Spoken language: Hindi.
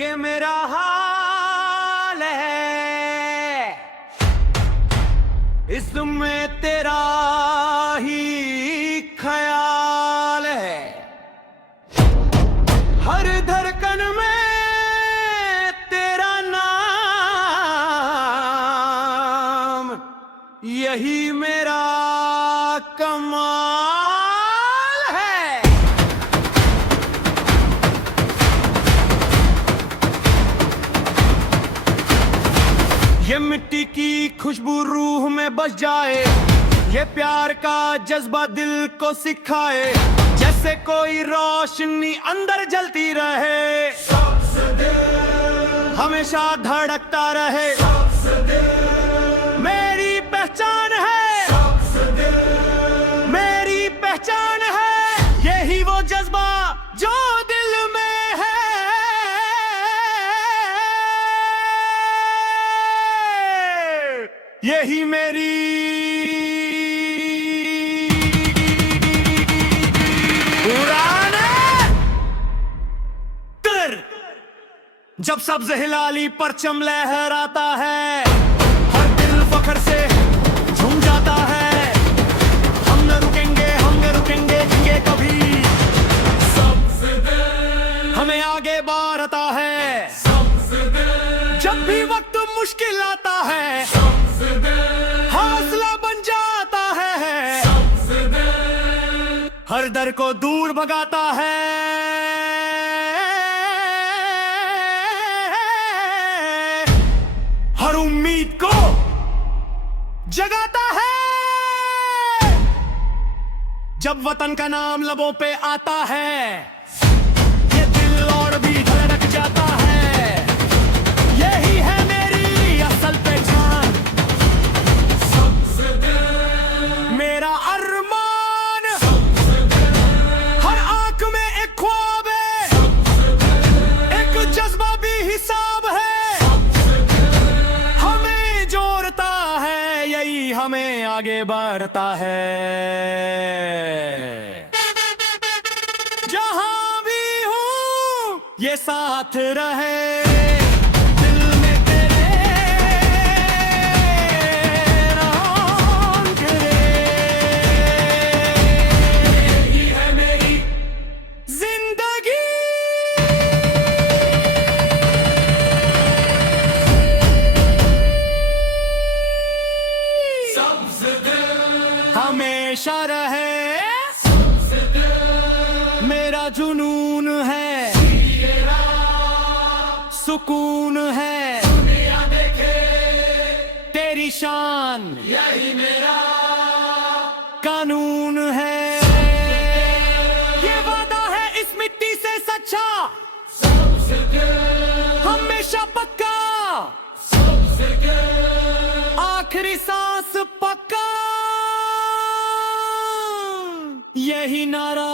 ये मेरा हाल है, इसमें तेरा ही ख्याल है। हर धड़कन में तेरा नाम, यही मेरा कमाल है। ये मिट्टी की खुशबू रूह में बस जाए, ये प्यार का जज्बा दिल को सिखाए, जैसे कोई रोशनी अंदर जलती रहे, हमेशा धड़कता रहे। मेरी पहचान है, मेरी पहचान है, यही वो जज्बा जो दिल में है। यही मेरी उड़ान है। जब सब्ज हिलाली परचम लहराता है, हर दिल फख्र से झूम जाता है। हम न रुकेंगे, हम न रुकेंगे कभी, हमें आगे बढ़ता है। जब भी वक्त मुश्किल आता है, हौसला बन जाता है, हर डर को दूर भगाता है। हर उम्मीद को जगाता है। जब वतन का नाम लबों पे आता है, ये दिल और भी धड़क जाता है। यही है मेरी असल पहचान, मेरा अरमान। हर आंख में एक ख्वाब है, एक जज्बा भी हिसाब है। हमें जोड़ता है, यही हमें आगे बढ़ता है। जहां भी हूं ये साथ रहे, दिल में तेरे रंग रे। यही है मेरी जिंदगी। हमेशा रहे, मेरा जुनून है, सुकून है। तेरी शान, यही मेरा कानून है। ये वादा है इस मिट्टी से सच्चा, हमेशा पक्का, आखिरी सांस पक्का। यही नारा